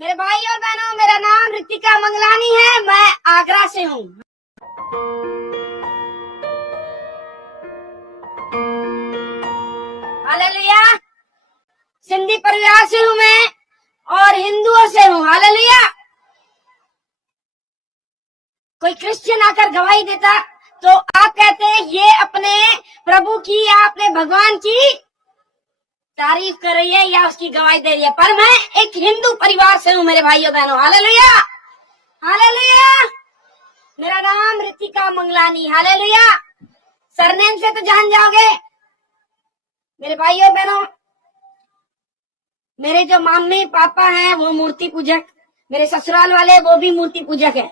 मेरे भाई और बहनों, मेरा नाम ऋतिका मंगलानी है। मैं आगरा से हूँ। हालेलुया। सिंधी परिवार से हूँ मैं और हिंदुओं से हूँ। हालेलुया। कोई क्रिश्चियन आकर गवाही देता तो आप कहते हैं ये अपने प्रभु की या अपने भगवान की तारीफ कर रही है या उसकी गवाही दे रही है। पर मैं एक हिंदू परिवार से हूँ मेरे भाइयों बहनों। हालेलुया। हालेलुया। मेरा नाम ऋतिका मंगलानी। हालेलुया। सरनेम से तो जान जाओगे मेरे भाइयों बहनों। मेरे जो मम्मी पापा हैं वो मूर्ति पूजक, मेरे ससुराल वाले वो भी मूर्ति पूजक है।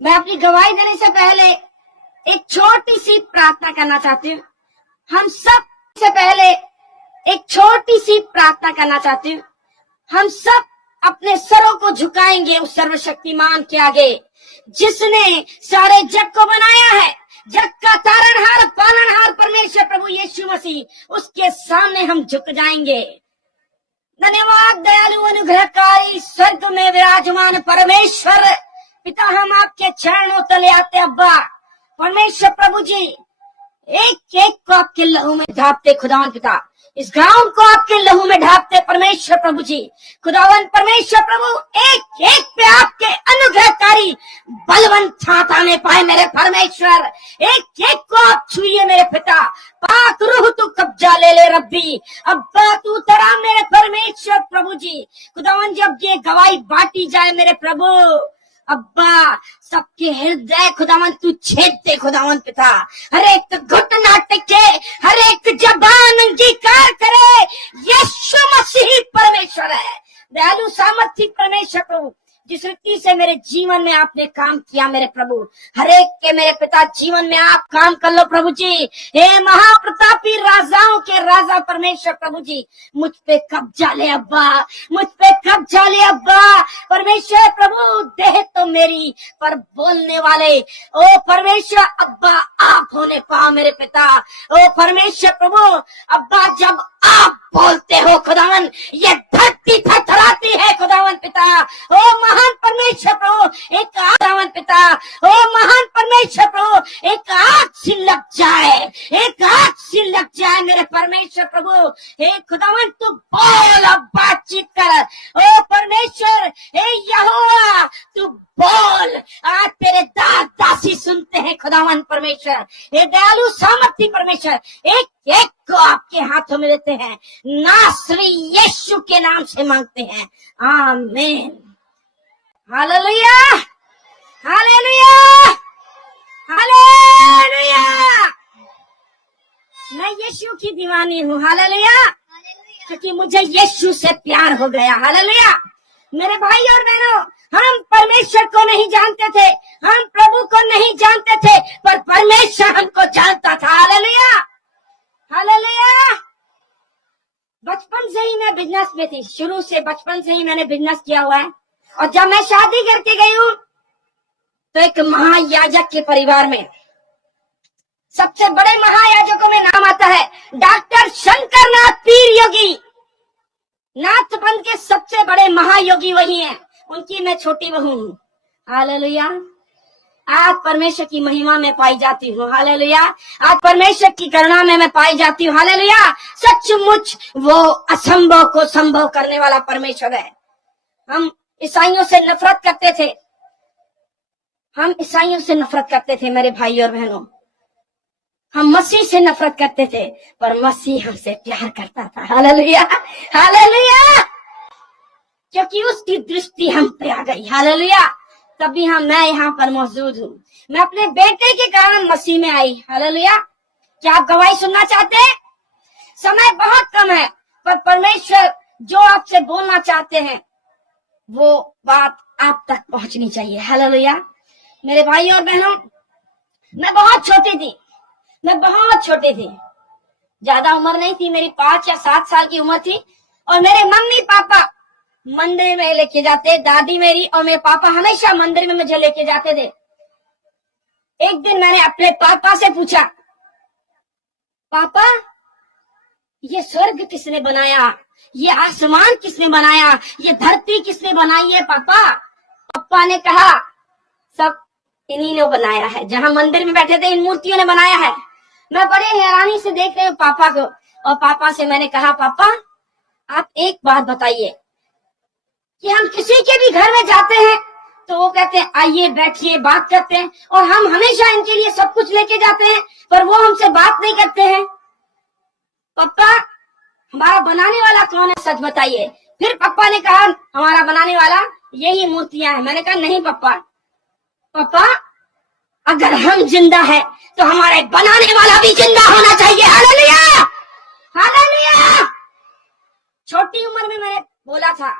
मैं अपनी गवाही देने से पहले एक छोटी सी प्रार्थना करना चाहती हूँ। हम सब से पहले एक छोटी सी प्रार्थना करना चाहती हूँ। हम सब अपने सरों को झुकाएंगे उस सर्वशक्तिमान के आगे जिसने सारे जग को बनाया है। जग का तारनहार पालनहार परमेश्वर प्रभु यीशु मसीह, उसके सामने हम झुक जाएंगे। धन्यवाद दयालु अनुग्रहकारी स्वर्ग में विराजमान परमेश्वर पिता, हम आपके चरणों तले आते अब्बा परमेश्वर प्रभु जी। एक एक को आपके लहू में ढापते खुदावन पिता, इस ग्राउंड को आपके लहू में ढापते परमेश्वर प्रभु जी। खुदावन परमेश्वर प्रभु, एक एक पे आपके अनुग्रहकारी बलवंत हाथ आने पाए मेरे परमेश्वर। एक एक को आप छुइए मेरे पिता। पाक रूह तू कब्जा ले ले रब्बी। अब्बा तू तरा मेरे परमेश्वर प्रभु जी। खुदावन जब ये गवाही बांटी जाए मेरे प्रभु अब्बा, सबके हृदय खुदावन तू छेद दे खुदावन पिता। हर एक घुटना टेके, हर एक जबान अंगीकार करे यीशु मसीह परमेश्वर है। दयालु सामर्थी परमेश्वर प्रभु, जिस रीति से मेरे जीवन में आपने काम किया मेरे प्रभु, हर एक के मेरे पिता जीवन में आप काम कर लो प्रभु जी। हे महाप्रतापी राजाओं के राजा परमेश्वर प्रभु जी, मुझ पे कब्जा ले अब्बा, मुझ पे कब्जा ले अब्बा परमेश्वर प्रभु। देह तो मेरी पर बोलने वाले ओ परमेश्वर अब्बा आप होने पाओ मेरे पिता। ओ परमेश्वर प्रभु अब्बा, जब आप बोलते हो खुदावन ये धरती थरथराती है खुदावन पिता। ओ महान परमेश्वर प्रभु, एक खुदावन पिता, ओ महान परमेश्वर प्रभु, एक आग सी लग जाए, एक आग सी लग जाए मेरे परमेश्वर प्रभु। हे खुदावन तू बोल अब बातचीत कर। ओ परमेश्वर हे यहोवा तू बोल, आज तेरे दास दासी सुनते हैं खुदावन परमेश्वर। हे दयालु सामर्थी परमेश्वर, एक एक को आपके हाथों में लेते हैं, नासरी यीशु के नाम से मांगते हैं, आमीन। हालेलुया। हालेलुया। हालेलुया। मैं यीशु की दीवानी हूँ। हालेलुया। क्योंकि मुझे यीशु से प्यार हो गया। हालेलुया। मेरे भाई और बहनों, हम परमेश्वर को नहीं जानते थे, हम प्रभु को नहीं जानते थे, पर परमेश्वर हमको जानता था। हालेलुया। हालेलुया। बचपन से ही मैं बिजनेस में थी, शुरू से बचपन से ही मैंने बिजनेस किया हुआ है। और जब मैं शादी करके गई हूँ तो एक महायाजक के परिवार में, सबसे बड़े महायाजकों में नाम आता है डॉक्टर शंकर नाथ पीर योगी। नाथपंथ के सबसे बड़े महायोगी वही हैं, उनकी मैं छोटी बहू हूँ। हालेलुया। आज परमेश्वर की महिमा में पाई जाती हूँ। हालेलुया। आज परमेश्वर की करुणा में मैं पाई जाती हूँ। हालेलुया। सचमुच वो असंभव को संभव करने वाला परमेश्वर है। हम ईसाइयों से नफरत करते थे, हम ईसाइयों से नफरत करते थे मेरे भाई और बहनों। हम मसीह से नफरत करते थे, पर मसीह हमसे प्यार करता था। हालेलुया। हालेलुया। क्योंकि उसकी दृष्टि हम पे आ गई। हालेलुया। तभी मैं यहाँ पर मौजूद हूँ। मैं अपने बेटे के कारण मसीह में आई। हालेलुया। क्या आप गवाही सुनना चाहते हैं? समय बहुत कम है, पर परमेश्वर जो आपसे बोलना चाहते हैं वो बात आप तक पहुंचनी चाहिए। हालेलुया। मेरे भाई और बहनों, मैं बहुत छोटी थी, मैं बहुत छोटी थी, ज्यादा उम्र नहीं थी, मेरी 5 या 7 साल की उम्र थी। और मेरे मम्मी पापा मंदिर में लेके जाते, दादी मेरी और मेरे पापा हमेशा मंदिर में मुझे लेके जाते थे। एक दिन मैंने अपने पापा से पूछा, पापा ये स्वर्ग किसने बनाया? ये आसमान किसने बनाया, ये धरती किसने बनाई है पापा? पापा ने कहा सब इन्हीं ने बनाया है, जहां मंदिर में बैठे थे इन मूर्तियों ने बनाया है। मैं बड़े हैरानी से देख रही हूँ पापा को, और पापा से मैंने कहा पापा आप एक बात बताइए कि हम किसी के भी घर में जाते हैं तो वो कहते हैं आइए बैठिए बात करते हैं, और हम हमेशा इनके लिए सब कुछ लेके जाते हैं पर वो हमसे बात नहीं करते हैं। पापा हमारा बनाने वाला कौन है, सच बताइए। फिर पापा ने कहा हमारा बनाने वाला यही मूर्तियां हैं। मैंने कहा नहीं पापा, पापा अगर हम जिंदा है तो हमारे बनाने वाला भी जिंदा होना चाहिए। Hallelujah, hallelujah. छोटी उम्र में मैंने बोला था,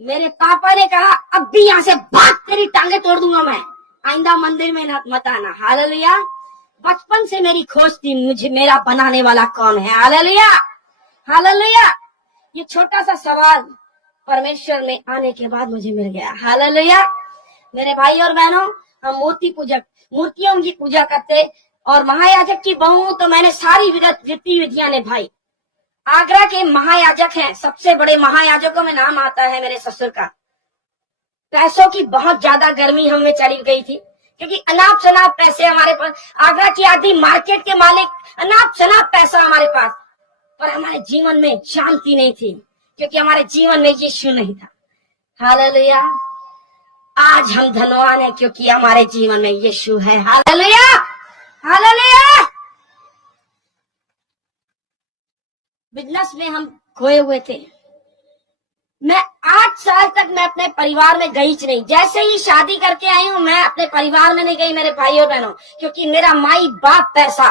मेरे पापा ने कहा अब भी यहाँ से भाग, तेरी टांगे तोड़ दूंगा मैं, आइंदा मंदिर में मत आना। हालेलुया। बचपन से मेरी खोज थी मुझे मेरा बनाने वाला कौन है। Hallelujah, hallelujah. ये छोटा सा सवाल परमेश्वर में आने के बाद मुझे मिल गया। हालेलुया। मेरे भाई और बहनों, हम मूर्ति पूजक मूर्तियों की पूजा करते और महायाजक की बहू तो मैंने सारी गतिविधियां निभाई। आगरा के महायाजक हैं, सबसे बड़े महायाजकों में नाम आता है मेरे ससुर का। पैसों की बहुत ज्यादा गर्मी हमें चढ़ी गई थी क्योंकि अनाप शनाप पैसे हमारे पास। आगरा की आधी मार्केट के मालिक, अनाप शनाप पैसा हमारे पास, पर हमारे जीवन में शांति नहीं थी क्योंकि हमारे जीवन में यीशु नहीं था। हालेलुया। आज हम धनवान हैं क्योंकि हमारे जीवन में यीशु है। Hallelujah, hallelujah. बिजनेस में हम खोए हुए थे। मैं 8 साल तक मैं अपने परिवार में गई नहीं। जैसे ही शादी करके आई हूँ मैं अपने परिवार में नहीं गई मेरे भाई और बहनों, क्योंकि मेरा माई बाप पैसा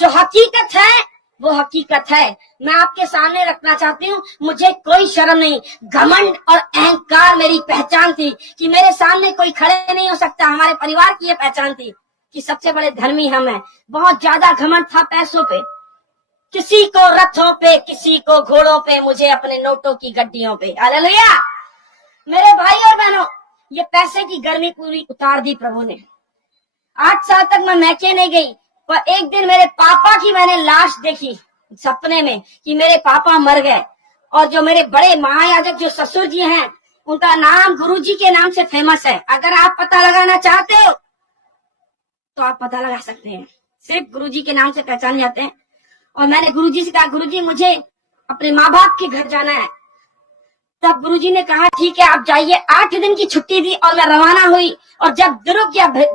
जो हकीकत है वो हकीकत है। मैं आपके सामने रखना चाहती हूँ, मुझे कोई शर्म नहीं, घमंड और अहंकार मेरी पहचान थी कि मेरे सामने कोई खड़े नहीं हो सकता। हमारे परिवार की ये पहचान थी कि सबसे बड़े धर्मी हम हैं। बहुत ज्यादा घमंड था पैसों पे, किसी को रथों पे, किसी को घोड़ों पे, मुझे अपने नोटों की गड्डियों पे। हालेलुया। मेरे भाई और बहनों, ये पैसे की गर्मी पूरी उतार दी प्रभु ने। 8 साल तक मैं मैके नहीं गई, पर एक दिन मेरे पापा की मैंने लाश देखी सपने में कि मेरे पापा मर गए। और जो मेरे बड़े महायाजक जो ससुर जी हैं, उनका नाम गुरुजी के नाम से फेमस है। अगर आप पता लगाना चाहते हो तो आप पता लगा सकते हैं, सिर्फ गुरुजी के नाम से पहचाने जाते हैं। और मैंने गुरुजी से कहा गुरुजी मुझे अपने माँ बाप के घर जाना है। तब गुरुजी ने कहा ठीक है आप जाइए। 8 दिन की छुट्टी दी और मैं रवाना हुई। और जब दुर्ग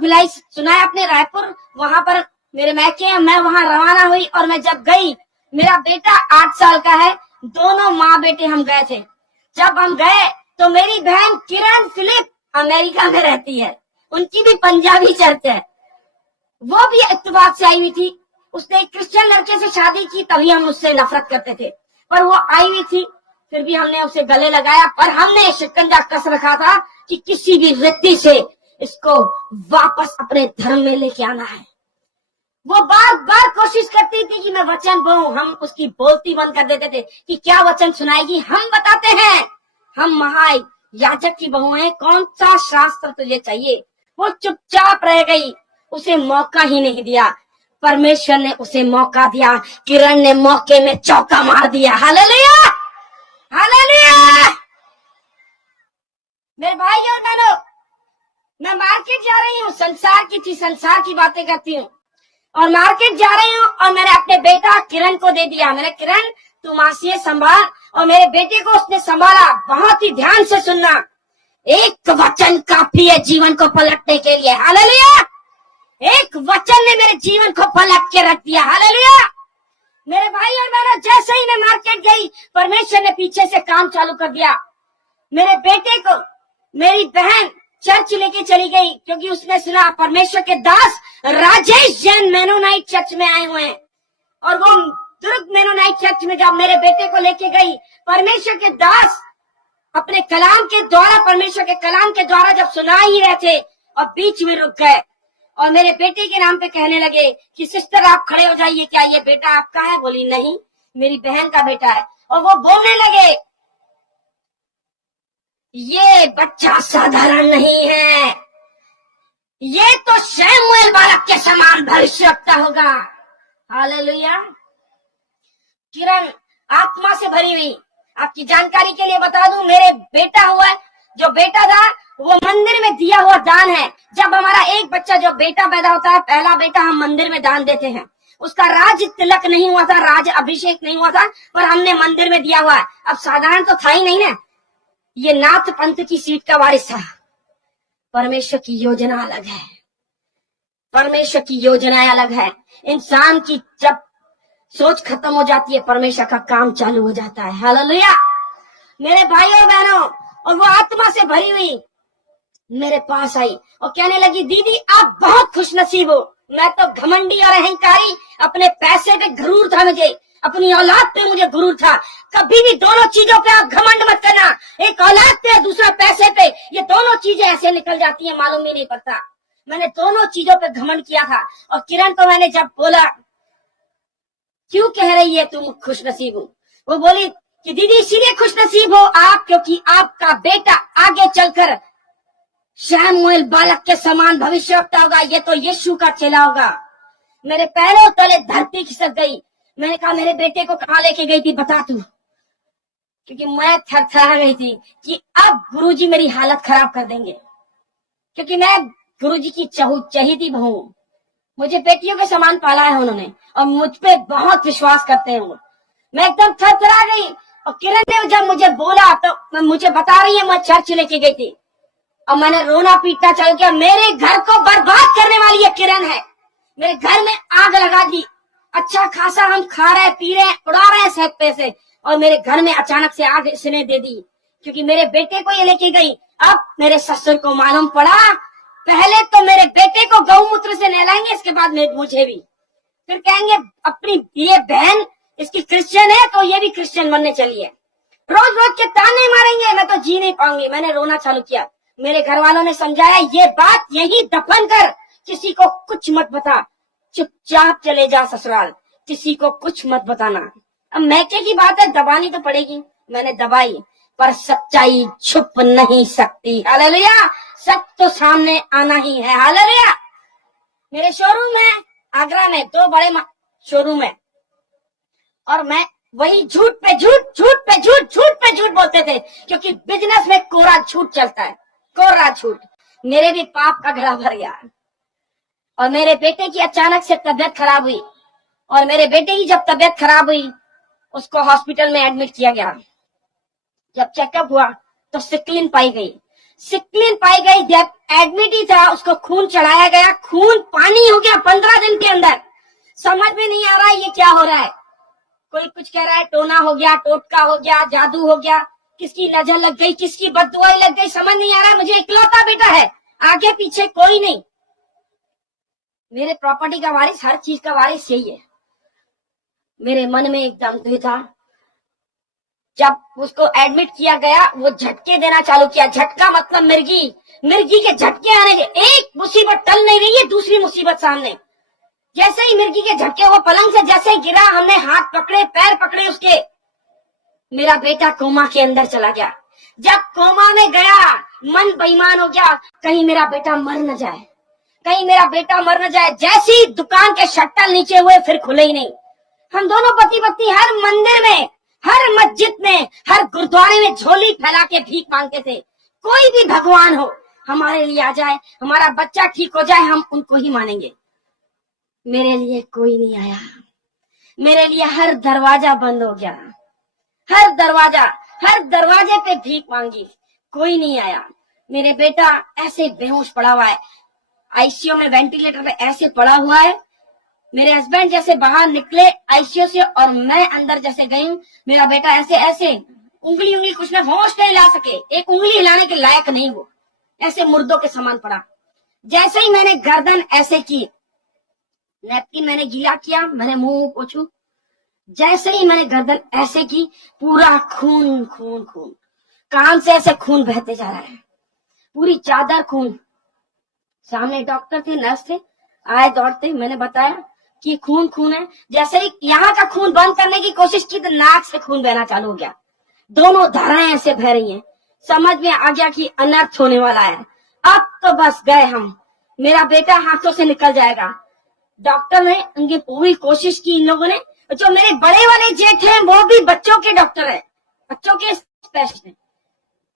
भिलाई सुना है अपने रायपुर, वहां पर मेरे मैके हैं, मैं वहां रवाना हुई। और मैं जब गई, मेरा बेटा 8 साल का है, दोनों माँ बेटे हम गए थे। जब हम गए तो मेरी बहन किरण फिलिप अमेरिका में रहती है, उनकी भी पंजाबी चर्च है, वो भी इत्तेफाक से आई हुई थी। उसने एक क्रिश्चियन लड़के से शादी की, तभी हम उससे नफरत करते थे, पर वो आई हुई थी, फिर भी हमने उसे गले लगाया। पर हमने शिकंजा कस रखा था कि किसी भी रीति से इसको वापस अपने धर्म में लेके आना है। वो बार बार कोशिश करती थी कि मैं वचन बोलूं, हम उसकी बोलती बंद कर देते थे कि क्या वचन सुनाएगी। हम बताते हैं हम महायाजक की बहू हैं, कौन सा शास्त्र तुझे चाहिए। वो चुपचाप रह गई, उसे मौका ही नहीं दिया। परमेश्वर ने उसे मौका दिया, किरण ने मौके में चौका मार दिया। Hallelujah, hallelujah. मेरे भाई और बहनों, मैं मार्केट जा रही हूँ, संसार की बातें करती हूँ, और मार्केट जा रही हूँ और मैंने अपने बेटा किरण को दे दिया। मैंने किरण तू मासी संभाल, और मेरे बेटे को उसने संभाला। बहुत ही ध्यान से सुनना, एक वचन काफी है जीवन को पलटने के लिए। हालेलुया। एक वचन ने मेरे जीवन को पलट के रख दिया। हालेलुया। मेरे भाई और बहनों, जैसे ही मैं मार्केट गई, परमेश्वर ने पीछे से काम चालू कर दिया। मेरे बेटे को मेरी बहन चर्च लेके चली गई, क्योंकि उसने सुना परमेश्वर के दास राजेश जैन मेनोनाइट चर्च में आए हुए हैं। और वो दुर्ग मेनोनाइट चर्च में जब मेरे बेटे को लेके गई, परमेश्वर के दास अपने कलाम के द्वारा, परमेश्वर के कलाम के द्वारा जब सुना ही रहे थे, और बीच में रुक गए और मेरे बेटे के नाम पे कहने लगे कि सिस्टर आप खड़े हो जाइए, क्या ये बेटा आपका है? बोली नहीं, मेरी बहन का बेटा है। और वो बोलने लगे ये बच्चा साधारण नहीं है, ये तो शमूएल बालक के समान भविष्यवक्ता होगा। हालेलुया। किरण आत्मा से भरी हुई। आपकी जानकारी के लिए बता दूं, मेरे बेटा हुआ है, जो बेटा था वो मंदिर में दिया हुआ दान है। जब हमारा एक बच्चा जो बेटा पैदा होता है, पहला बेटा, हम मंदिर में दान देते हैं। उसका राज तिलक नहीं हुआ था, राज अभिषेक नहीं हुआ था, पर हमने मंदिर में दिया हुआ है। अब साधारण तो था ही नहीं ना, ये नाथ पंथ की सीट का वारिस था। परमेश्वर की योजना अलग है, परमेश्वर की योजनाएं अलग है। इंसान की जब सोच खत्म हो जाती है, परमेश्वर का काम चालू हो जाता है। हालेलुया। मेरे भाइयों और बहनों, और वो आत्मा से भरी हुई मेरे पास आई और कहने लगी, दीदी आप बहुत खुशनसीब हो। मैं तो घमंडी और अहंकारी, अपने पैसे पे गुरूर था मुझे, अपनी औलाद पे मुझे गुरूर था। कभी भी दोनों चीजों पे आप घमंड मत करना, एक औलाद पे दूसरा पैसे पे, ये दोनों चीजें ऐसे निकल जाती हैं, मालूम ही नहीं पड़ता। मैंने दोनों चीजों पे घमंड किया था। और किरण को मैंने जब बोला, क्यों कह रही है तुम खुशनसीब हो, वो बोली कि दीदी इसीलिए खुशनसीब हो आप, क्योंकि आपका बेटा आगे चलकर शैमुएल बालक के समान भविष्यवक्ता होगा, ये तो यीशु का चेला होगा। मेरे पैरों तले धरती खिसक गई। मैंने कहा, मेरे बेटे को कहाँ लेके गई थी बता तू, क्योंकि मैं थरथरा गई थी कि अब गुरुजी मेरी हालत खराब कर देंगे, क्योंकि मैं गुरुजी की चहेती बहू हूं। मुझे बेटियों के समान पाला है उन्होंने, और मुझ पे बहुत विश्वास करते हैं वो। मैं एकदम थरथरा गई। और किरण ने जब मुझे बोला तो मुझे बता रही है, मैं चर्च लेके गई थी और मैंने रोना पीटना चालू किया। मेरे घर को बर्बाद करने वाली ये किरण है, मेरे घर में आग लगा दी। अच्छा खासा हम खा रहे पी रहे उड़ा रहे हैं सब पैसे, और मेरे घर में अचानक से आग इसने दे दी, क्योंकि मेरे बेटे को ये लेके गई। अब मेरे ससुर को मालूम पड़ा, पहले तो मेरे बेटे को गौमूत्र से नहलाएंगे, इसके बाद मुझे भी, फिर कहेंगे अपनी ये बहन इसकी क्रिश्चियन है तो ये भी क्रिश्चियन बनने चली है। रोज रोज के ताने मारेंगे, मैं तो जी नहीं पाऊंगी। मैंने रोना चालू किया। मेरे घर वालों ने समझाया, ये बात यही दफन कर, किसी को कुछ मत बता, चुपचाप चले जा ससुराल, किसी को कुछ मत बताना। अब मैके की बात है, दबानी तो पड़ेगी। मैंने दबाई, पर सच्चाई छुप नहीं सकती। हालेलुया। सच तो सामने आना ही है। हालेलुया। मेरे शोरूम है आगरा में, 2 बड़े शोरूम है, और मैं वही झूठ पे झूठ, झूठ पे झूठ, झूठ पे झूठ बोलते थे, क्योंकि बिजनेस में कोरा झूठ चलता है, कोरा झूठ। मेरे भी पाप का घड़ा भर गया। और मेरे बेटे की अचानक से तबीयत खराब हुई, और मेरे बेटे की जब तबीयत खराब हुई, उसको हॉस्पिटल में एडमिट किया गया। जब चेकअप हुआ तो सिकलिन पाई गई। सिकलिन पाई गई, जब एडमिट ही था उसको खून चढ़ाया गया, खून पानी हो गया 15 दिन के अंदर। समझ में नहीं आ रहा है ये क्या हो रहा है। कोई कुछ कह रहा है टोना हो गया, टोटका हो गया, जादू हो गया, किसकी नजर लग गई, किसकी बददुआई लग गई, समझ नहीं आ रहा है। मुझे इकलौता बेटा है, आगे पीछे कोई नहीं। मेरे प्रॉपर्टी का वारिस, हर चीज का वारिस यही है। मेरे मन में एकदम तो था, जब उसको एडमिट किया गया, वो झटके देना चालू किया। झटका मतलब मिर्गी, मिर्गी के झटके आने के। एक मुसीबत टल नहीं रही है, दूसरी मुसीबत सामने। जैसे ही मिर्गी के झटके, वो पलंग से जैसे गिरा, हमने हाथ पकड़े, पैर पकड़े उसके, मेरा बेटा कोमा के अंदर चला गया। जब कोमा में गया, मन बेईमान हो गया, कहीं मेरा बेटा मर न जाए, कहीं मेरा बेटा मर न जाए। जैसी दुकान के शट्टर नीचे हुए, फिर खुले ही नहीं। हम दोनों पति पत्नी हर मंदिर में, हर मस्जिद में, हर गुरुद्वारे में झोली फैला के भीख मांगते थे। कोई भी भगवान हो हमारे लिए आ जाए, हमारा बच्चा ठीक हो जाए, हम उनको ही मानेंगे। मेरे लिए कोई नहीं आया, मेरे लिए हर दरवाजा बंद हो गया। हर दरवाजे पे भीख मांगी, कोई नहीं आया। मेरे बेटा ऐसे बेहोश पड़ा हुआ है, आईसीयू में वेंटिलेटर पे ऐसे पड़ा हुआ है। मेरे हस्बैंड जैसे बाहर निकले आईसीयू से, और मैं अंदर जैसे गई, मेरा बेटा ऐसे ऐसे उंगली कुछ ना, होश नहीं ला सके, एक उंगली हिलाने के लायक नहीं, वो ऐसे मुर्दों के समान पड़ा। जैसे ही मैंने गर्दन ऐसे की, नैपकिन मैंने गीला किया, मैंने मुंह पोछू, जैसे ही मैंने गर्दन ऐसे की, पूरा खून खून खून, कान से ऐसे खून बहते जा रहा है, पूरी चादर खून। सामने डॉक्टर थे, नर्स थे, आए दौड़ते, मैंने बताया कि खून खून है। जैसे ही यहाँ का खून बंद करने की कोशिश की, तो नाक से खून बहना चालू हो गया। दोनों धाराएं ऐसे बह रही हैं। समझ में आ गया कि अनर्थ होने वाला है। अब तो बस गए हम, मेरा बेटा हाथों से निकल जाएगा। डॉक्टर ने उनकी पूरी कोशिश की, इन लोगों ने, जो मेरे बड़े वाले जेठ हैं वो भी बच्चों के डॉक्टर हैं, बच्चों के स्पेशलिस्ट हैं।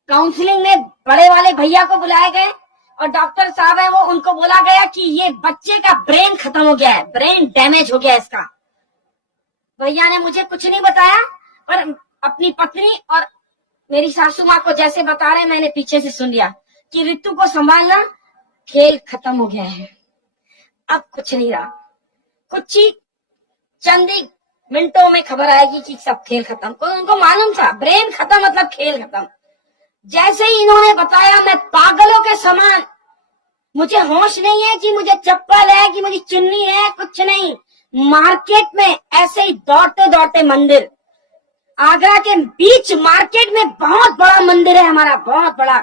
काउंसलिंग में बड़े वाले भैया को बुलाए गए और डॉक्टर साहब है वो, उनको बोला गया कि ये बच्चे का ब्रेन खत्म हो गया है, ब्रेन डैमेज हो गया है इसका। भैया ने मुझे कुछ नहीं बताया, पर अपनी पत्नी और मेरी सासू माँ को जैसे बता रहे मैंने पीछे से सुन लिया कि रितु को संभालना, खेल खत्म हो गया है, अब कुछ नहीं रहा। कुछ ही चंद ही मिनटों में खबर आएगी कि सब खेल खत्म। उनको मालूम था ब्रेन खत्म मतलब खेल खत्म। जैसे ही इन्होंने बताया मैं पागलों के समान, मुझे होश नहीं है कि मुझे चप्पल है कि मुझे चुन्नी है, कुछ नहीं। मार्केट में ऐसे ही दौड़ते दौड़ते मंदिर, आगरा के बीच मार्केट में बहुत बड़ा मंदिर है हमारा, बहुत बड़ा।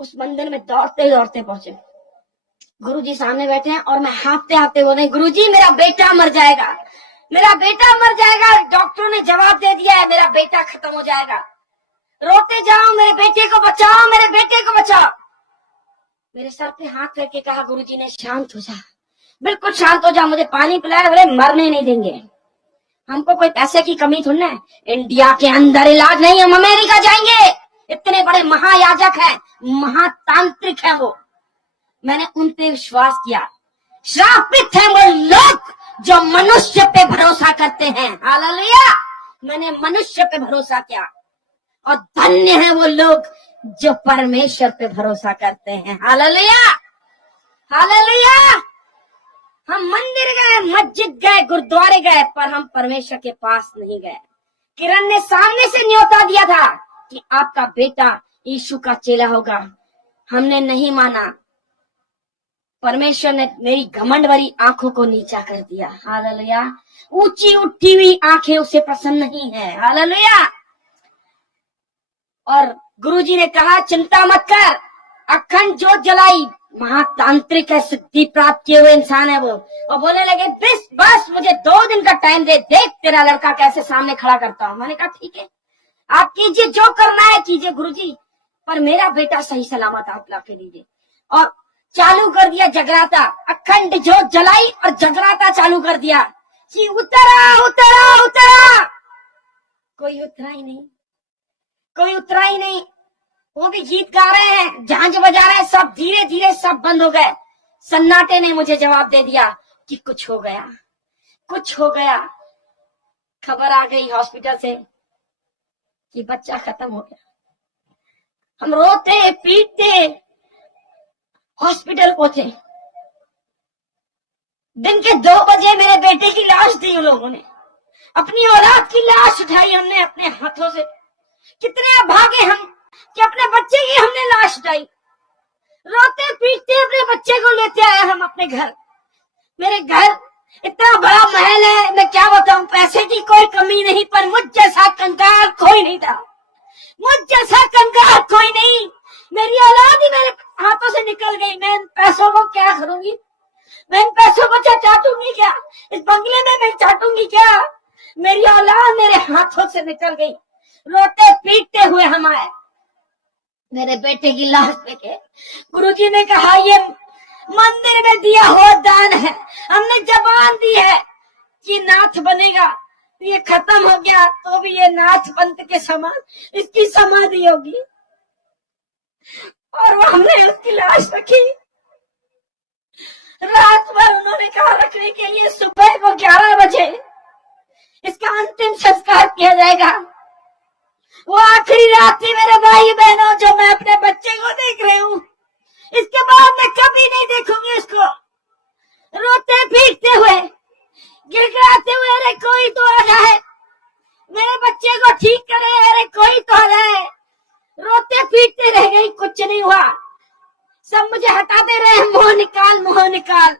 उस मंदिर में दौड़ते दौड़ते पहुंचे, गुरुजी सामने बैठे हैं और मैं हाँफते हाँफते बोले, गुरुजी मेरा बेटा मर जाएगा, मेरा बेटा मर जाएगा। डॉक्टरों ने जवाब दे दिया है मेरा बेटा खत्म हो जाएगा, रोते जाओ, मेरे बेटे को बचाओ, मेरे बेटे को बचाओ। मेरे सर पे हाथ करके कहा गुरुजी ने, शांत हो जा, बिल्कुल शांत हो जा, मुझे पानी पिलाया। बोले मरने नहीं देंगे, हमको कोई पैसे की कमी थोड़ी है, इंडिया के अंदर इलाज नहीं, हम अमेरिका जाएंगे, इतने बड़े महायाजक हैं, महातांत्रिक हैं वो। मैंने उन पे विश्वास किया। श्रापित हैं वो लोग जो मनुष्य पे भरोसा करते हैं, हालेलुया। मैंने मनुष्य पे भरोसा किया और धन्य है वो लोग जो परमेश्वर पे भरोसा करते हैं, हालेलुया, हालेलुया। हम मंदिर गए, मस्जिद गए, गुरुद्वारे गए, पर हम परमेश्वर के पास नहीं गए। किरण ने सामने से न्योता दिया था कि आपका बेटा यीशु का चेला होगा, हमने नहीं माना। परमेश्वर ने मेरी घमंड भरी आंखों को नीचा कर दिया, हालेलुया। ऊंची उठी हुई आंखें उसे पसंद नहीं है, हालेलुया। और गुरुजी ने कहा चिंता मत कर, अखंड ज्योत जलाई, महातांत्रिक है, सिद्धि प्राप्त किए हुए इंसान है वो। और बोलने लगे बस मुझे 2 दिन का टाइम दे, देख तेरा लड़का कैसे सामने खड़ा करता हूँ। मैंने कहा ठीक है, आप कीजिए, जो करना है कीजिए गुरुजी, पर मेरा बेटा सही सलामत आप ला के दीजिए। और चालू कर दिया जगराता, अखंड ज्योत जलाई और जगराता चालू कर दिया कि उतरा उतरा उतरा, कोई उतरा ही नहीं, कोई उतरा ही नहीं। वो भी गीत गा रहे हैं, झांझ बजा रहे हैं, सब धीरे धीरे सब बंद हो गए। सन्नाटे ने मुझे जवाब दे दिया कि कुछ हो गया, कुछ हो गया। खबर आ गई हॉस्पिटल से कि बच्चा खत्म हो गया। हम रोते पीटते हॉस्पिटल पहुंचे। दिन के 2 बजे मेरे बेटे की लाश दी उन लोगों ने, अपनी औलाद की लाश उठाई हमने अपने हाथों से। कितने अभागे हम कि अपने बच्चे की हमने लाश उठाई। रोते पीटते अपने बच्चे को लेते आए हम अपने घर। मेरे घर इतना बड़ा महल है, मैं क्या बताऊं, पैसे की कोई कमी नहीं, पर मुझ जैसा कंगाल कोई नहीं था, मुझ जैसा कंगाल कोई नहीं। मेरी औलाद ही मेरे हाथों से निकल गई। मैं इन पैसों को क्या करूंगी, मैं इन पैसों को चाटूंगी क्या, इस बंगले में मैं चाटूंगी क्या। मेरी औलाद मेरे हाथों से निकल गई। रोते पीटते हुए हम आए, मेरे बेटे की लाश देखे। गुरुजी ने कहा ये मंदिर में दिया हुआ दान है, हमने जबान दी है कि नाथ बनेगा। ये खत्म हो गया तो भी ये नाथ पंथ के समान इसकी समाधि होगी। और वो हमने उसकी लाश रखी। रात भर उन्होंने कहा रखने के लिए, सुबह को 11 बजे इसका अंतिम संस्कार किया जाएगा। वो आखिरी रात थी मेरे भाई बहनों जो मैं अपने बच्चे को देख रही हूँ। इसके बाद मैं कभी नहीं देखूंगी इसको। रोते पीटते हुए, गिड़गिड़ाते हुए, अरे कोई तो आ जाए मेरे बच्चे को ठीक करे, अरे कोई तो आ जाए। रोते पीटते रह गई, कुछ नहीं हुआ। सब मुझे हटाते रहे, मुंह निकाल मुंह निकाल।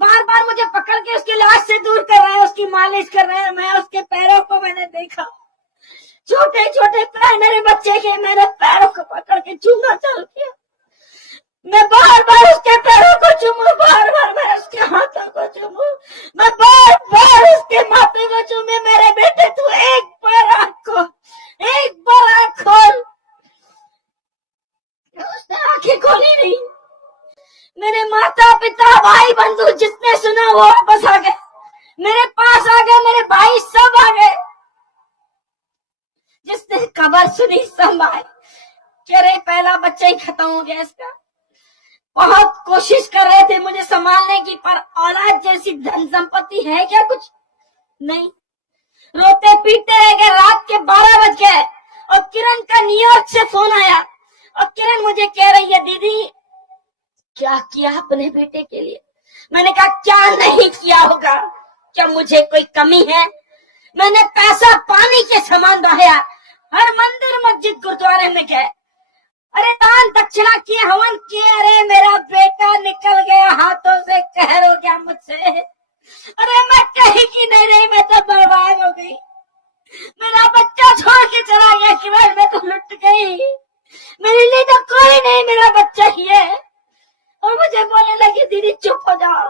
बार बार मुझे पकड़ के उसकी लाश से दूर कर रहे हैं, उसकी मालिश कर रहे हैं। मैं उसके पैरों को मैंने देखा, छोटे छोटे पैर मेरे बच्चे के, मैंने पैरों को पकड़ के चूमना चालू किया। मैं बार बार उसके पैरों को चूमू, बार बार मैं उसके हाथों को चूमू, मैं बार बार उसके माथे को चूमे। मेरे बेटे तू एक बार आँख खोल, एक बार आँख खोल। उसने आंखें खोली नहीं। मेरे माता पिता भाई बंधु जिसने सुना वो वापस आ गए। मेरे खबर सुनी संभाल कह रहे पहला बच्चा ही खत्म हो गया इसका। बहुत कोशिश कर रहे थे मुझे संभालने की, पर औलाद जैसी धन संपत्ति है क्या कुछ नहीं। रोते पीते रह गए, रात के 12 बज गए और किरण का न्यूयॉर्क से फोन आया और किरण मुझे कह रही है दीदी क्या किया अपने बेटे के लिए। मैंने कहा क्या नहीं किया होगा, क्या मुझे कोई कमी है। मैंने पैसा पानी के समान बहाया, हर मंदिर मस्जिद गुरुद्वारे में गए, अरे दान दक्षिणा किए, हवन किए। अरे मेरा बेटा निकल गया हाथों से, कहर हो गया मुझसे। अरे मैं कहीं की नहीं रही, मैं तो बर्बाद हो गई। मेरा बच्चा छोड़ के चला गया किरण, मैं तो लुट गई। मेरे लिए तो कोई नहीं, मेरा बच्चा ही है। और मुझे बोलने लगी दीदी चुप हो जाओ,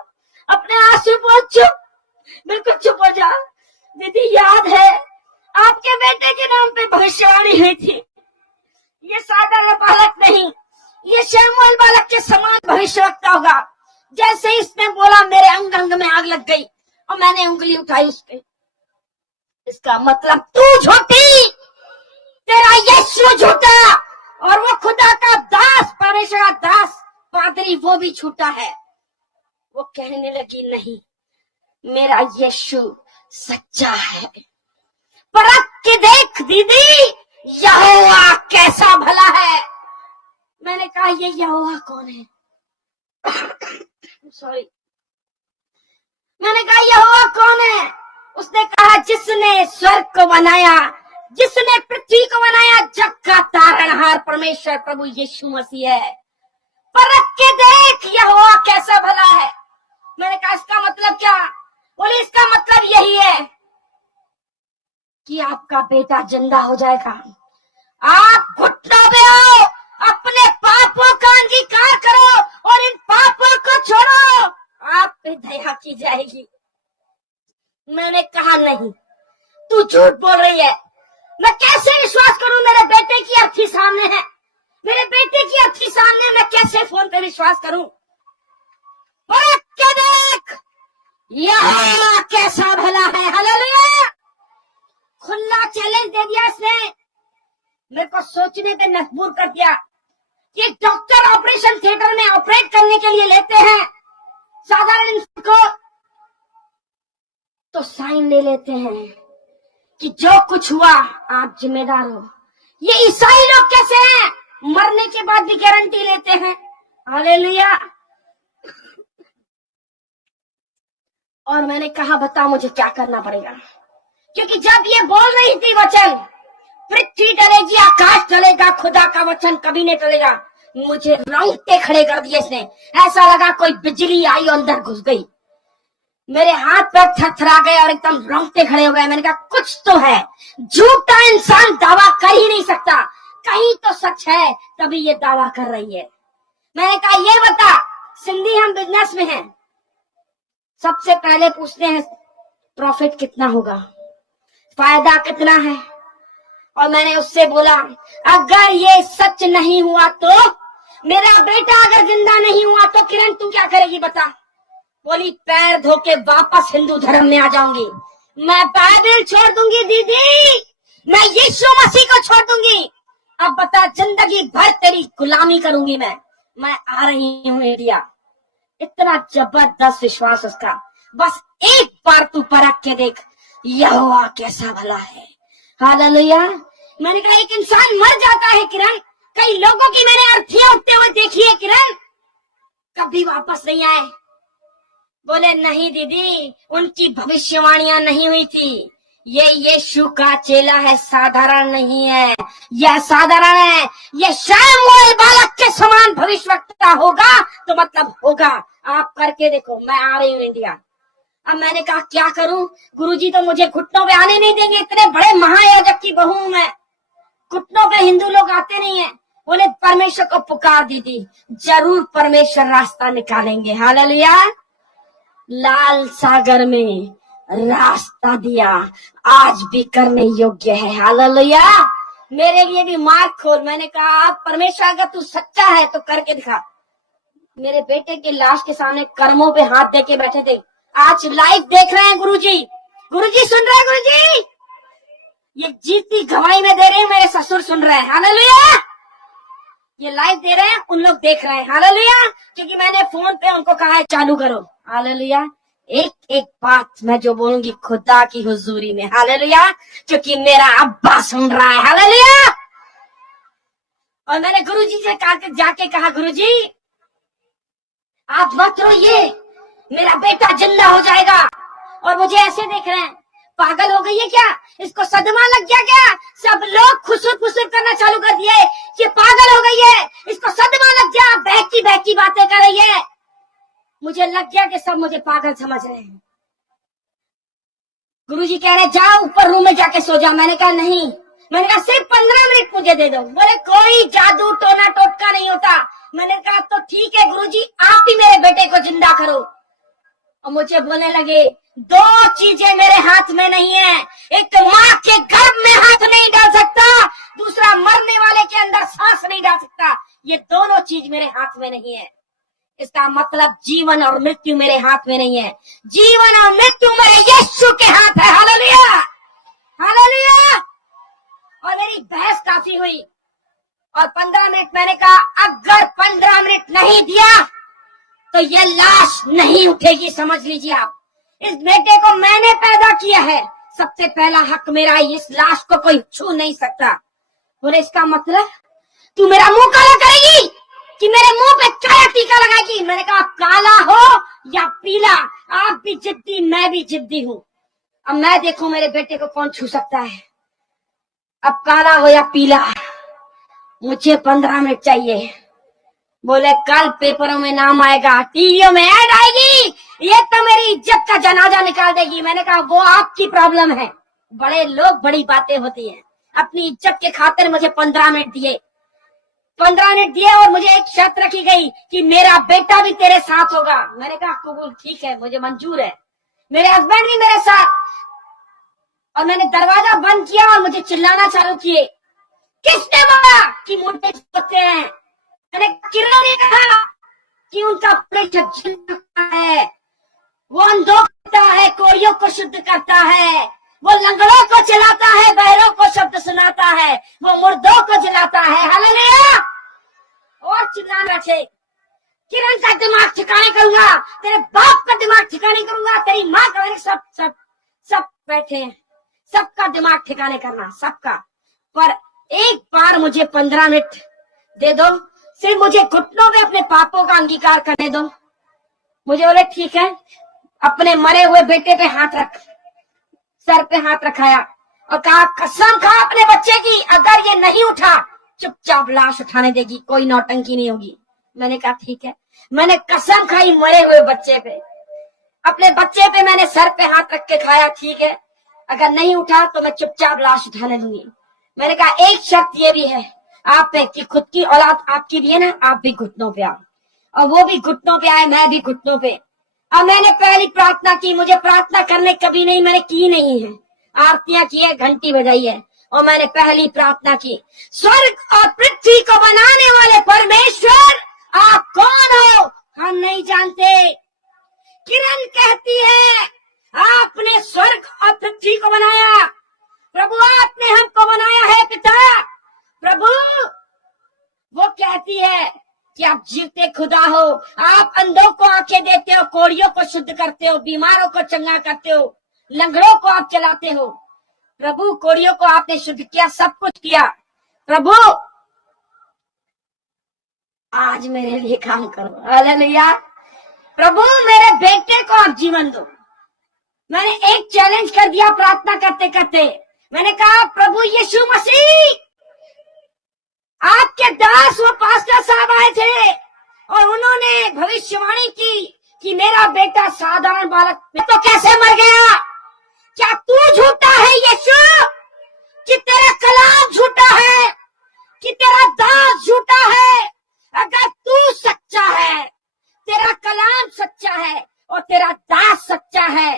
अपने आंसू पोंछ, चुप, बिल्कुल चुप हो जाओ। दीदी याद है आपके बेटे के नाम पे भविष्यवाणी हुई थी, ये साधारण बालक नहीं, ये शैमुएल बालक के समान भविष्यवक्ता होगा। जैसे ही इसने बोला मेरे अंग अंग में आग लग गई और मैंने उंगली उठाई उस पे। इसका मतलब तू झूठी, तेरा यीशु झूठा और वो खुदा का दास, परमेश्वर का दास पादरी, वो भी झूठा है। वो कहने लगी नहीं, मेरा यीशु सच्चा है। परख के देख दीदी, यहोवा कैसा भला है। मैंने कहा ये यहोवा कौन है? सॉरी, मैंने कहा यहोवा कौन है? उसने कहा जिसने स्वर्ग को बनाया, जिसने पृथ्वी को बनाया, जग का तारणहार परमेश्वर प्रभु यीशु मसीह है। परख के देख यहोवा कैसा भला है। मैंने कहा इसका मतलब क्या? बोले इसका मतलब यही है कि आपका बेटा जिंदा हो जाएगा। आप घुटनों पे आओ, अपने पापों का अंगीकार करो और इन पापों को छोड़ो, आप पे दया की जाएगी। मैंने कहा नहीं, तू झूठ बोल रही है। मैं कैसे विश्वास करूं? मेरे बेटे की अर्थी सामने है, मेरे बेटे की अर्थी सामने, मैं कैसे फोन पे विश्वास करूं? परख के देख यहोवा कैसा भला है। हालेलुया। खुला चैलेंज दे दिया इसने, मेरे को सोचने पे मजबूर कर दिया कि डॉक्टर ऑपरेशन थिएटर में ऑपरेट करने के लिए लेते हैं साधारण इंसान को, तो साइन ले लेते हैं कि जो कुछ हुआ आप जिम्मेदार हो। ये ईसाई लोग कैसे हैं? मरने के बाद भी गारंटी लेते हैं। हालेलुया। और मैंने कहा बता मुझे क्या करना पड़ेगा, क्योंकि जब ये बोल रही थी वचन, पृथ्वी टलेगी आकाश टलेगा, खुदा का वचन कभी नहीं टलेगा, मुझे रोंगटे खड़े कर दिए इसने। ऐसा लगा कोई बिजली आई और अंदर घुस गई, मेरे हाथ पैर थरथरा गए और एकदम रोंगटे खड़े हो गए। मैंने कहा कुछ तो है, झूठा इंसान दावा कर ही नहीं सकता, कहीं तो सच है तभी ये दावा कर रही है। मैंने कहा ये बता, सिंधी हम बिजनेस में हैं, सबसे पहले पूछते हैं प्रॉफिट कितना होगा, फायदा कितना है। और मैंने उससे बोला अगर ये सच नहीं हुआ तो, मेरा बेटा अगर जिंदा नहीं हुआ तो किरण तू क्या करेगी बता? बोली पैर धो के वापस हिंदू धर्म में आ जाऊंगी, मैं बाइबल छोड़ दूंगी दीदी, मैं यीशु मसीह को छोड़ दूंगी। अब बता जिंदगी भर तेरी गुलामी करूंगी मैं आ रही हूँ इंडिया। इतना जबरदस्त विश्वास उसका। बस एक बार तू परख के देख यहोवा कैसा भला है। हालेलुया। मैंने कहा एक इंसान मर जाता है किरण, कई लोगों की मैंने अर्थियां उठते हुए देखी है किरण, कभी वापस नहीं आए। बोले नहीं दीदी, उनकी भविष्यवाणियां नहीं हुई थी, ये यीशु का चेला है, साधारण नहीं है, यह साधारण है, ये शैमुएल बालक के समान भविष्यवक्ता होगा तो मतलब होगा। आप करके देखो, मैं आ रही हूँ इंडिया। अब मैंने कहा क्या करूं? गुरुजी तो मुझे घुटनों पे आने नहीं देंगे, इतने बड़े महायाजक की बहू हूं मैं, घुटनों पे हिंदू लोग आते नहीं है। बोले परमेश्वर को पुकार दीदी, जरूर परमेश्वर रास्ता निकालेंगे। हालेलुया। लाल सागर में रास्ता दिया, आज भी करने योग्य है। हालेलुया। मेरे लिए भी मार्ग खोल। मैंने कहा आप परमेश्वर अगर तू सच्चा है तो करके दिखा। मेरे बेटे के लाश के सामने कर्मों पे हाथ दे के बैठे थे, आज लाइव देख रहे हैं गुरुजी। गुरुजी सुन रहे हैं गुरुजी? ये जीती गवाही में दे रहे हैं, मेरे ससुर सुन रहे हैं, हालेलुया। ये लाइव दे रहे हैं, उन लोग देख रहे हैं, हालेलुया। क्योंकि मैंने फोन पे उनको कहा है चालू करो, हालेलुया। एक एक बात मैं जो बोलूंगी खुदा की हुजूरी में, हालेलुया, क्योंकि मेरा अब्बा सुन रहा है, हालेलुया। और मैंने गुरुजी से जाके कहा, गुरुजी आप मत रोइए, मेरा बेटा जिंदा हो जाएगा। और मुझे ऐसे देख रहे हैं, पागल हो गई है क्या, इसको सदमा लग गया क्या? सब लोग खुसुर फुसुर करना चालू कर दिए, ये पागल हो गई है, इसको सदमा लग गया, बहकी बहकी बातें कर रही है। मुझे लग गया कि सब मुझे पागल समझ रहे हैं। गुरुजी कह रहे जाओ ऊपर रूम में जाके सो जा। मैंने कहा नहीं, मैंने कहा सिर्फ 15 मिनट मुझे दे दो। बोले कोई जादू टोना टोटका नहीं होता। मैंने कहा तो ठीक है गुरुजी, आप ही मेरे बेटे को जिंदा करो। और मुझे बोलने लगे दो चीजें मेरे हाथ में नहीं है, एक माँ के गर्भ में हाथ नहीं डाल सकता, दूसरा मरने वाले के अंदर सांस नहीं डाल सकता। ये दोनों चीज मेरे हाथ में नहीं है। इसका मतलब जीवन और मृत्यु मेरे हाथ में नहीं है, जीवन और मृत्यु मेरे यीशु के हाथ है, हालेलुया, हालेलुया। और मेरी बहस काफी हुई और 15 मिनट मैंने कहा अगर 15 मिनट नहीं दिया तो ये लाश नहीं उठेगी, समझ लीजिए आप। इस बेटे को मैंने पैदा किया है, सबसे पहला हक मेरा, इस लाश को कोई छू नहीं सकता। बोले इसका मतलब तू मेरा मुंह काला करेगी कि मेरे मुंह पे काला टीका लगाएगी? मैंने कहा काला हो या पीला, आप भी जिद्दी मैं भी जिद्दी हूँ। अब मैं देखूं मेरे बेटे को कौन छू सकता है। अब काला हो या पीला, मुझे 15 मिनट चाहिए। बोले कल पेपरों में नाम आएगा, टीवियों में ऐड आएगी, ये तो मेरी इज्जत का जनाजा निकाल देगी। मैंने कहा वो आपकी प्रॉब्लम है, बड़े लोग बड़ी बातें होती हैं। अपनी इज्जत के खातिर मुझे 15 मिनट दिए, 15 मिनट दिए और मुझे एक शर्त रखी गई कि मेरा बेटा भी तेरे साथ होगा। मैंने कहा कबूल, ठीक है, मुझे मंजूर है, मेरे हस्बैंड भी मेरे साथ। और मैंने दरवाजा बंद किया और मुझे चिल्लाना चालू किए, किसने बोला कि मुझे होते हैं? मैंने किरण ने कहा कि उनका प्रेशर है, वो अंधों करता है, कोड़ियों को शुद्ध करता है, वो लंगड़ों को चलाता है, बहरों को शब्द सुनाता है, वो मुर्दों को जलाता है, हालेलुया। और चिल्लाना चाहिए, किरण का दिमाग ठिकाने करूंगा, तेरे बाप का दिमाग ठिकाने करूंगा, तेरी माँ का, सब सब सब बैठे हैं, सबका दिमाग ठिकाने करना, सबका। पर एक बार मुझे 15 मिनट दे दो, सिर्फ मुझे घुटनों में अपने पापों का अंगीकार करने दो। मुझे बोले ठीक है, अपने मरे हुए बेटे पे हाथ रख, सर पे हाथ रखाया और कहा कसम खा अपने बच्चे की, अगर ये नहीं उठा चुपचाप लाश उठाने देगी, कोई नौटंकी नहीं होगी। मैंने कहा ठीक है, मैंने कसम खाई मरे हुए बच्चे पे, अपने बच्चे पे मैंने सर पे हाथ रख के खाया, ठीक है अगर नहीं उठा तो मैं चुपचाप लाश उठाने दूंगी। मैंने कहा एक शर्त ये भी है आप पे कि खुद की औलाद आपकी भी है ना, आप भी घुटनों पे आओ। और वो भी घुटनों पे आए, मैं भी घुटनों पे। अब मैंने पहली प्रार्थना की, मुझे प्रार्थना करने कभी नहीं, मैंने की नहीं है, आरतियां की है, घंटी बजाई है, और मैंने पहली प्रार्थना की, स्वर्ग और पृथ्वी को बनाने वाले परमेश्वर आप कौन हो? हम नहीं जानते। किरण कहती है आपने स्वर्ग और पृथ्वी को बनाया, प्रभु आपने हमको बनाया है पिता। प्रभु वो कहती है कि आप जीवते खुदा हो, आप अंधों को आंखें देते हो, कोड़ियों को शुद्ध करते हो, बीमारों को चंगा करते हो, लंगड़ों को आप चलाते हो। प्रभु कोड़ियों को आपने शुद्ध किया, सब कुछ किया। प्रभु आज मेरे लिए काम करो, हालेलुया। प्रभु मेरे बेटे को आप जीवन दो। मैंने एक चैलेंज कर दिया प्रार्थना करते करते, मैंने कहा प्रभु यीशु मसीह, आपके दास वो पास्टर साहब आए थे और उन्होंने भविष्यवाणी की कि मेरा बेटा साधारण बालक तो कैसे मर गया? क्या तू झूठा है यीशु? कि तेरा कलाम झूठा है? कि तेरा दास झूठा है? अगर तू सच्चा है, तेरा कलाम सच्चा है और तेरा दास सच्चा है,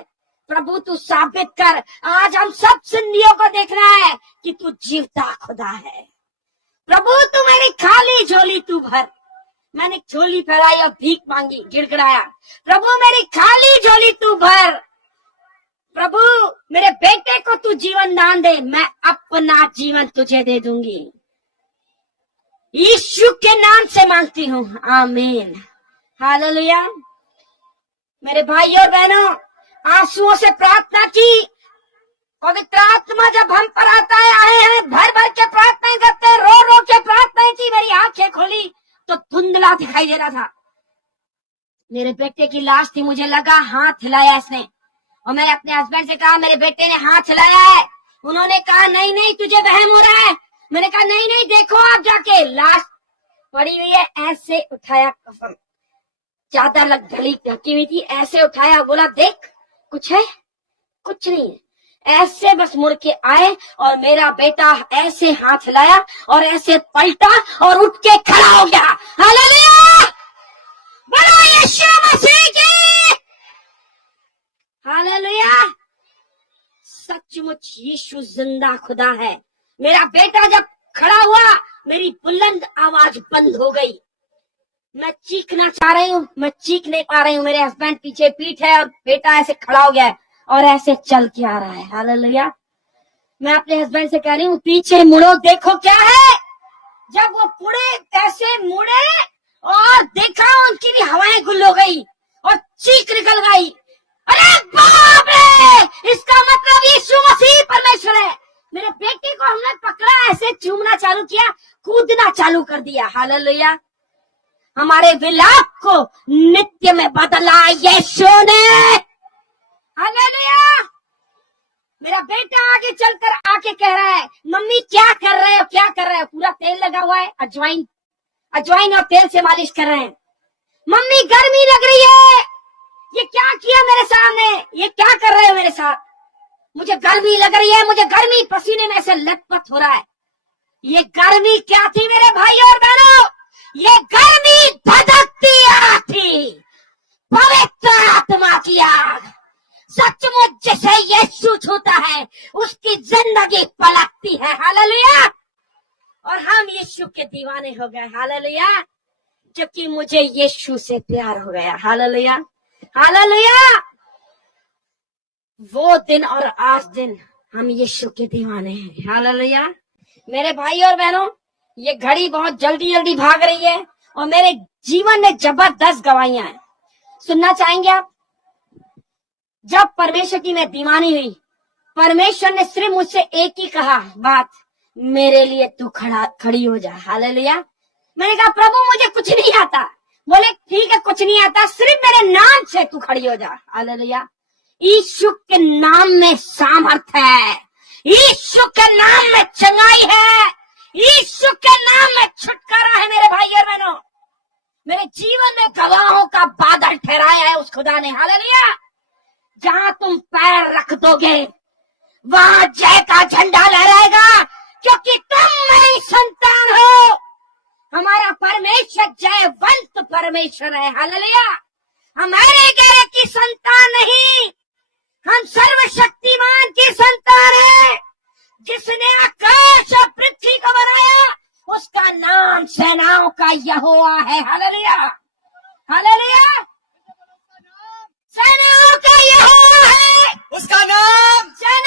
प्रभु तू साबित कर। आज हम सब सुन्नियों को देख रहा है कि तू जीवता खुदा है। प्रभु तू मेरी खाली झोली तू भर। मैंने झोली फैलाई और भीख मांगी, गिड़गिड़ाया, प्रभु मेरी खाली झोली तू भर। प्रभु मेरे बेटे को तू जीवन दान दे, मैं अपना जीवन तुझे दे दूंगी। यीशु के नाम से मांगती हूँ, आमीन, हालेलुया। मेरे भाई और बहनों, आंसुओं से प्रार्थना की, पवित्र आत्मा जब हम पर आता है, आए हैं, भर भर के प्रार्थनाएं करते हैं, रो रो के प्रार्थनाएं की। मेरी आंखें खोली तो धुंधला दिखाई दे रहा था। मेरे बेटे की लाश थी, मुझे लगा हाथ हिलाया इसने, और मैंने अपने हस्बैंड से कहा मेरे बेटे ने हाथ हिलाया है। उन्होंने कहा नहीं नहीं तुझे वहम हो रहा है। मैंने कहा नहीं नहीं देखो आप जाके, लाश पड़ी हुई है। ऐसे उठाया, कफन चादर लग ढकी हुई थी, ऐसे उठाया, बोला देख कुछ है? कुछ नहीं है। ऐसे बस मुड़ के आए और मेरा बेटा ऐसे हाथ हिलाया और ऐसे पलटा और उठ के खड़ा हो गया। हालेलुया, बोलो यीशु मसीह की, हालेलुया। सचमुच यीशु जिंदा खुदा है। मेरा बेटा जब खड़ा हुआ, मेरी बुलंद आवाज बंद हो गई। मैं चीखना चाह रही हूँ, मैं चीख नहीं पा रही हूँ। मेरे हस्बैंड पीछे पीठ है और बेटा ऐसे खड़ा हो गया है और ऐसे चल के आ रहा है। हालेलुया। मैं अपने हस्बैंड से कह रही हूँ पीछे मुड़ो, देखो क्या है। जब वो ऐसे मुड़े और देखा, उनकी भी हवाएं गुल हो गई और चीख निकल गई, अरे बाप रे, इसका मतलब यीशु मसीह परमेश्वर है। मेरे बेटे को हमने पकड़ा, ऐसे चूमना चालू किया, कूदना चालू कर दिया। हालेलुया। हमारे विलाप को नित्य में बदला यीशु ने। हालेलुया। मेरा बेटा आगे चलकर आके कह रहा है मम्मी क्या कर रहे हो, क्या कर रहे हो? पूरा तेल लगा हुआ है, अजवाइन और तेल से मालिश कर रहे हैं। मम्मी गर्मी लग रही है, ये क्या किया मेरे सामने, ये क्या कर रहे हो मेरे साथ? मुझे गर्मी लग रही है, मुझे गर्मी, पसीने में से लथपथ हो रहा है। ये गर्मी क्या थी मेरे भाई और बहनों? ये गर्मी धधकती आग थी, पवित्र आत्मा की आग। सचमुच जिसे यीशु छूता है उसकी जिंदगी पलटती है। हालेलुया। और हम यीशु के दीवाने हो गए। हालेलुया। क्योंकि मुझे यीशु से प्यार हो गया। Hallelujah, hallelujah. वो दिन और आज दिन हम यीशु के दीवाने हैं। हालेलुया। मेरे भाई और बहनों, ये घड़ी बहुत जल्दी जल्दी भाग रही है और मेरे जीवन में जबरदस्त गवाहियां हैं। सुनना चाहेंगे आप? जब परमेश्वर की मैं दीवानी हुई, परमेश्वर ने सिर्फ मुझसे एक ही कहा बात, मेरे लिए तू खड़ी हो जा। हालेलुया। मैंने कहा प्रभु मुझे कुछ नहीं आता। बोले ठीक है कुछ नहीं आता, सिर्फ मेरे नाम से तू खड़ी हो जा। हालेलुया। यीशु के नाम में सामर्थ है, यीशु के नाम में चंगाई है, यीशु के नाम में छुटकारा है। मेरे भाई और बहनों, मेरे जीवन में गवाहों का बादल ठहराया है उस खुदा ने। हालेलुया। जहां तुम पैर रख दोगे वहां जय का झंडा लहराएगा, क्योंकि तुम मेरी संतान हो। हमारा परमेश्वर जयवंत परमेश्वर है। हालेलुया। हमारे गैर की संतान नहीं, हम सर्वशक्तिमान की संतान है। जिसने आकाश और पृथ्वी को बनाया उसका नाम सेनाओं का यहोवा है। Hallelujah, hallelujah. सेनाओं का यहोवा है, उसका नाम सेना